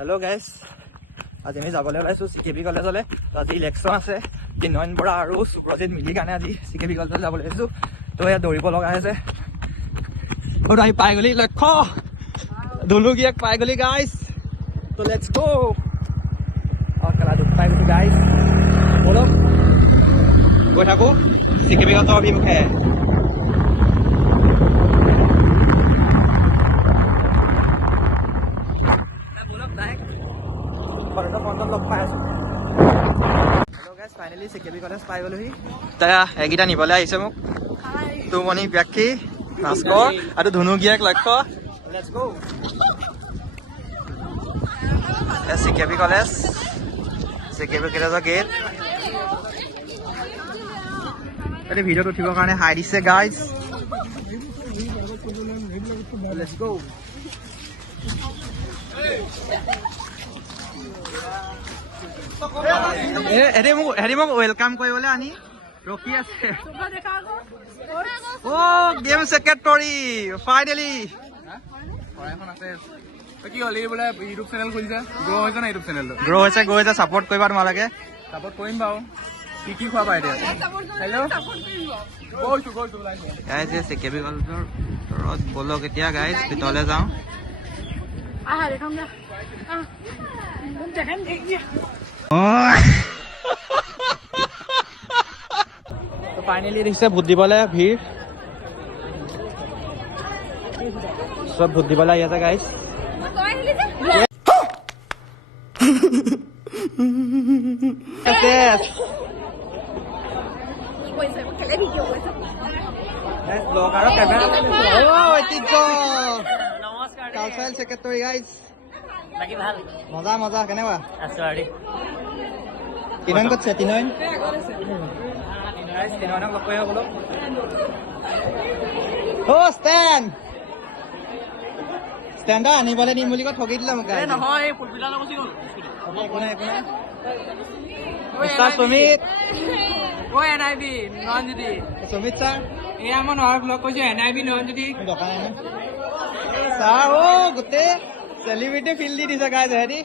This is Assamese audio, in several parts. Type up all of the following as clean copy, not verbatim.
हेलो गाइस, आज আমি যাবলৈ ওলাইছো চিকেবি কলেজলৈ। আজি ইলেকশ্যন আছে, তিনয়ন বৰা আৰু সুপ্ৰজিত মিলি কাৰণে আজি চিকেবি কলেজলৈ যাবলৈ ওলাইছো। তো ইয়াত দৌৰিব লগা আছে। আমি পাই গলি লক্ষ্য ধুনুগীয়াক পাই গলি গাইছ। তো লেটছ গো। খেলা দুখ পাই গলো গাইছ। বলক গৈ থাকো চিকেবি কলেজৰ অভিমুখে। ফাইনেলি চিকেবি কলেজ পাই গলোহি। এইকেইটা নিবলৈ আহিছে মোক তুমনি ব্যাক্ষী ভাস্কৰ আৰু ধুনুগীয়াক লক্ষ্য। Let's go. চিকেবি কলেজ, চিকেবি কলেজৰ গেট। এতিয়া ভিডিঅ'ত উঠিবৰ কাৰণে হাই দিছে গাইজ। লেটছ গো। হেৰি মোক ৱেলকাম কৰিবলৈ আনি ৰখি আছে। গেম ছেক্ৰেটৰী ফাইনেলি কি হ'ল এই বোলে ইউটিউব চেনেল খুলিছে, গ্ৰ' হৈছে না ইউটিউব চেনেলটো? গ্ৰ' হৈছে, গৈ আছে। ছাপৰ্ট কৰিবা তোমালোকে। ছাপৰ্ট কৰিম বাৰু। কি খোৱাবা এতিয়া? হেল্ল' গাইজ চিকেবি কলেজৰ ভিতৰত বলক এতিয়া গাইজ ভিতৰলৈ যাওঁ। ফাইনেলি দেখিছে ভোট দিবলৈ ভিৰ, চব ভোট দিবলৈ আহি আছে গাইজ। Cultural secretary guys. মজা মজা। কেনেকুৱা তিনয়ন ক'তছে? তিনয়নক লগ কৰিব বোলো। ষ্টেণ্ডাৰ আনিবলৈ দিম বুলি কৈ ঠগি দিলে মোক। সুমিত সুমিত ছাৰ এয়া মই নহয় ব্লগ কৰিছো NIB নয়নজ্যোতি দোকান ছাৰ। গোটেই চেলিব্ৰিটি ফিল্ড দি দিছে গাইজ। হেৰি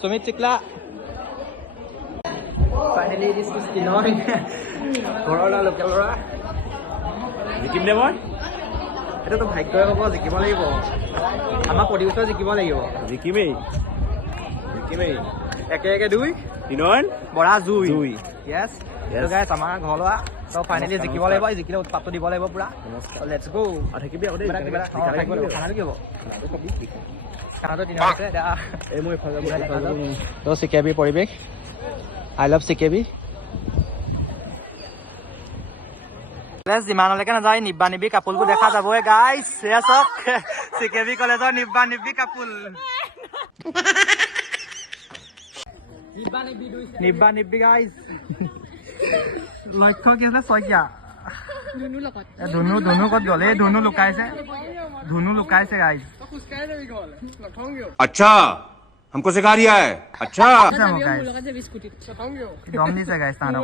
সুমিত চিকলা ফাইনেলি ঘৰৰ ল'ৰা, লোকেল ল'ৰা। জিকিম দে মই। এইটোতো ভাগ্যই হ'ব, জিকিব লাগিব। আমাৰ প্ৰডিউচাৰ জিকিব লাগিব। জিকিমেই একে একে দুই তিনয়ন বৰা জুই। য়েছ গাইজ আমাৰ ঘৰ ল'ৰা। তো ফাইনেলি জিকিব লাগিব। জিকিলে উৎপাতটো দিব লাগিব পুৰা। লেটছ গো। থাকিবি আকৌ খানাটো কি হ'ব? খানাটো দিনৰ আছে তো চিকেবি পৰিৱেশ। I love চিকেবি। যিমানলৈকে নাযায় নিব্বা নিব্বি কাপোৰবোৰ দেখা যাবই গাইজ। এয়া চাওক চিকেবি কলেজৰ নিব্বা নিব্বি কাপোৰ। নিব্বা নিব্বি গাইজ। লক্ষ্য কি আছে? শইকীয়া। ধুনু ক'ত গ'ল? এই ধুনু লুকাইছে গাইজ। अच्छा हमको सिखा रिया है। अच्छा দম দিছে গাইজ তাহাঁতৰ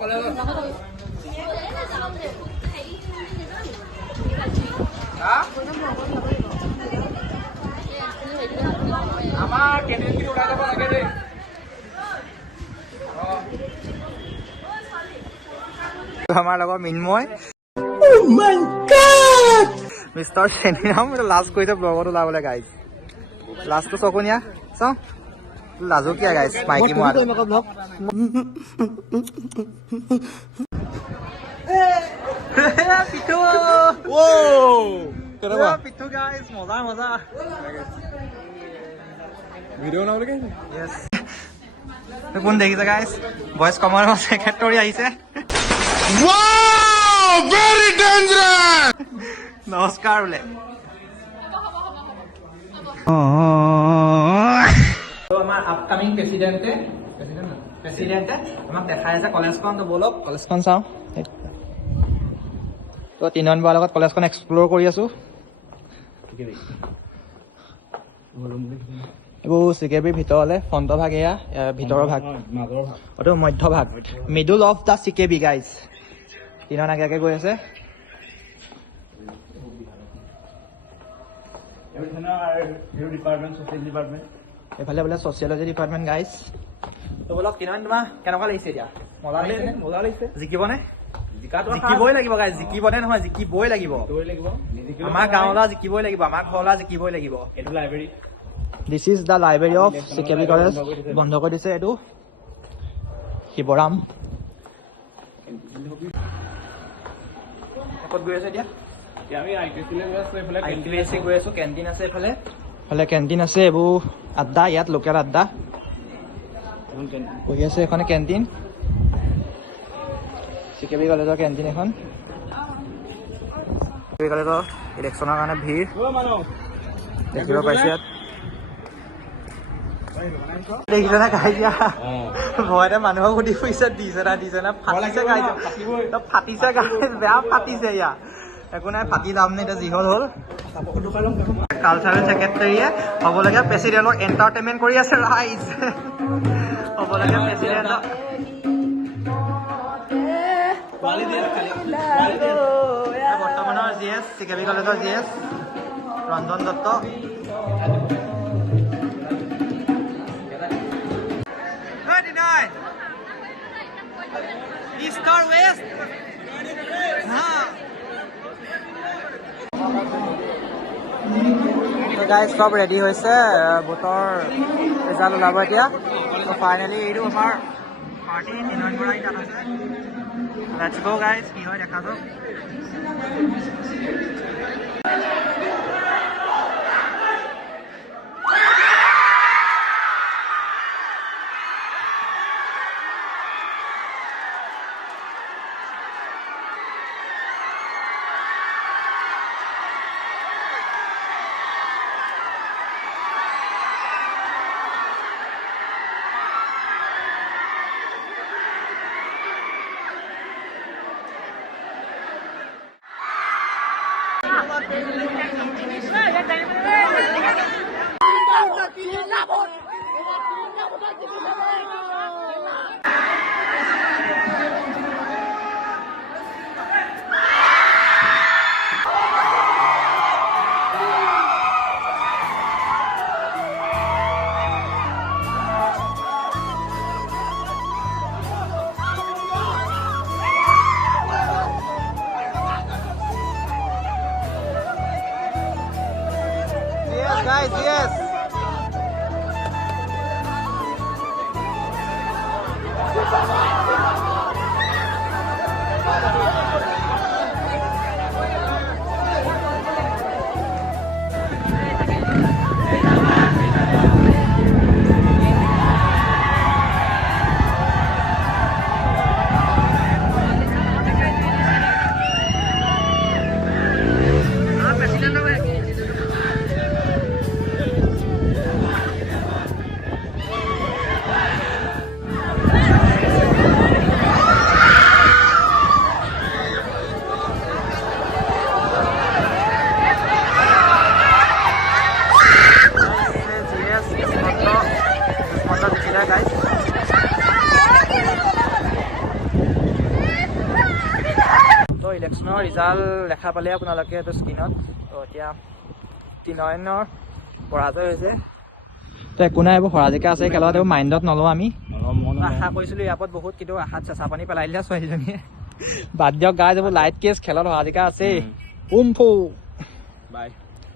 কলেজত। আমাৰ কেণ্টিনখিনি ওলাই যাব লাগে দেই। আমাৰ লগত মিন্ময়, মিষ্টাৰ চেনিৰাম লাজ কৰিছে ব্লগত ওলাবলৈ গাইজ। লাজটো চকুনীয়া চাওঁ, লাজকীয়া গাইজ মাইকী মোৱাটো। পিঠু গাইজ, মজা মজা। ভিডিঅ' বনাবলৈ কোন দেখিছে গাইজ? ভইচ কমাৰ ছেক্ৰেটৰী আহিছে। নমস্কাৰ বোলে। আমাৰ আপকামিং প্ৰেচিডেণ্টে আমাক দেখাই আছে কলেজখন। তো বলক কলেজখন চাওঁ। তো তিনয়ন বৰাৰ লগত কলেজখন এক্সপ্ল'ৰ কৰি আছো। এইবোৰ চিকেবিৰ ভিতৰলে ফ্ৰণ্ট ভাগ এয়া ভিতৰৰ ভাগ এইটো মধ্য ভাগ মিডল অফ দ্য চিকেবি গাইজ দিনৰ আগে গৈ আছে এইফালে বোলে ছচিয়লজি ডিপাৰ্টমেণ্ট গাইজ তো বলক কিমান তোমাৰ কেনেকুৱা লাগিছে এতিয়া মজা লাগিছে জিকিবনে জিকিবই লাগিব গাইজ জিকিবনে নহয় জিকিবই লাগিব আমাৰ গাঁৱলা জিকিবই লাগিব আমাৰ ঘৰলা জিকিবই লাগিব এইটো library this is the library of CKB college বন্ধ কৰি দিছে এইটো শিৱৰাম ক'ত গৈ আছে এতিয়া গৈ আছো কেণ্টিন আছে এইফালে কেণ্টিন আছে এইবোৰ আড্ডা ইয়াত লোকেল আড্ডা বহি আছে এখন কেণ্টিন চিকেবি কলেজৰ কেণ্টিন এখন চিকেবি কলেজৰ ইলেকশ্যনৰ কাৰণে ভিৰ দেখিব পাইছে ইয়াত দেখিছে না কাজিয়া ভয়তে মানুহক সুধি ফুৰিছে দিছে না ফাটিছে কাজিয়া ফাটিছে গাড়ী বেয়া ফাটিছে ইয়াত একো নাই ফাটি যাম নে এতিয়া যি হ'ল কালচাৰেল ছেক্ৰেটাৰীয়ে হ'বলগীয়া প্ৰেচিডেণ্টক এণ্টাৰটেইনমেণ্ট কৰি আছে ৰাইজ হ'বলগীয়া প্ৰেচিডেণ্টক বৰ্তমানৰ জি এছ চিকেবি কলেজৰ G S Ranjan Dutta East or west? So guys, সব ৰেডি হৈছে ভোটৰ ৰিজাল্ট ওলাব এতিয়া তো ফাইনেলি এইটো আমাৰ পাৰ্টি 3 নম্বৰ তাত আছে লেটছ গো গাইজ কি হয় দেখা যাওক Guys, yes. ইলেকশ্যনৰ ৰিজাল্ট দেখা পালে আপোনালোকে এইটো স্ক্ৰীণত তো এতিয়া 3 নম্বৰ পৰাজয় হৈছে তো একো নাই এইবোৰ হৰাজিকা আছে খেলত এইবোৰ মাইণ্ডত নলওঁ আমি আশা কৰিছিলোঁ ইয়াৰ ওপৰত বহুত কিন্তু আশাত চেঁচা পানী পেলাই দিলে ছোৱালীজনীয়ে বাদ দিয়ক গাইজ এইবোৰ লাইট কেছ খেলত হৰাজিকা আছে উমফু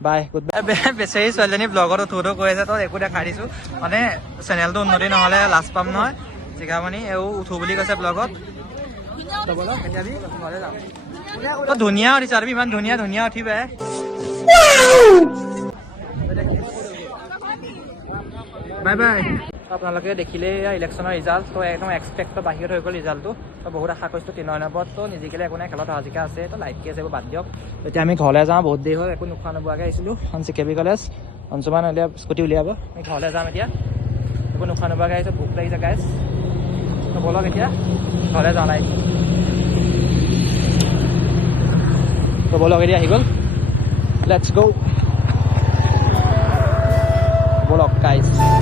বাই গুড বাই বেচেৰি ছোৱালীজনী ব্লগত উঠোঁতো কৈ আছে তো একো দেখাই দিছোঁ মানে চেনেলটো উন্নতি নহ'লে লাজ পাম নহয় চিকামণি এইও উঠো বুলি কৈছে ব্লগত তো ধুনীয়া উঠিছে আৰু ইমান ধুনীয়া উঠিবে বাই বাই আপোনালোকে দেখিলে ইলেকশ্যনৰ ৰিজাল্ট তো একদম এক্সপেক্টৰ বাহিৰত হৈ গ'ল ৰিজাল্টটো তো বহুত আশা কৰিছোঁ 3 নম্বৰত তো নিজিকিলে একো নাই খেলত হাজিকা আছে তো লাইট কেছ এইবোৰ বাদ দিয়ক এতিয়া আমি ঘৰলৈ যাওঁ বহুত দেৰি হ'ল একো নোখোৱা নোবোৱাকৈ আহিছিলোঁ চিকেবি কলেজ অঞ্চুমান উলিয়াব স্কুটি উলিয়াব আমি ঘৰলৈ যাম এতিয়া একো নোখোৱা নোবোৱাকৈ আহিছোঁ ভোক লাগিছে গাইজ তো বলক এতিয়া ঘৰলৈ যাওঁ লাইট তো বলক এতিয়া আহি গ'ল লেটছ গো বলক গাইজ গাইজ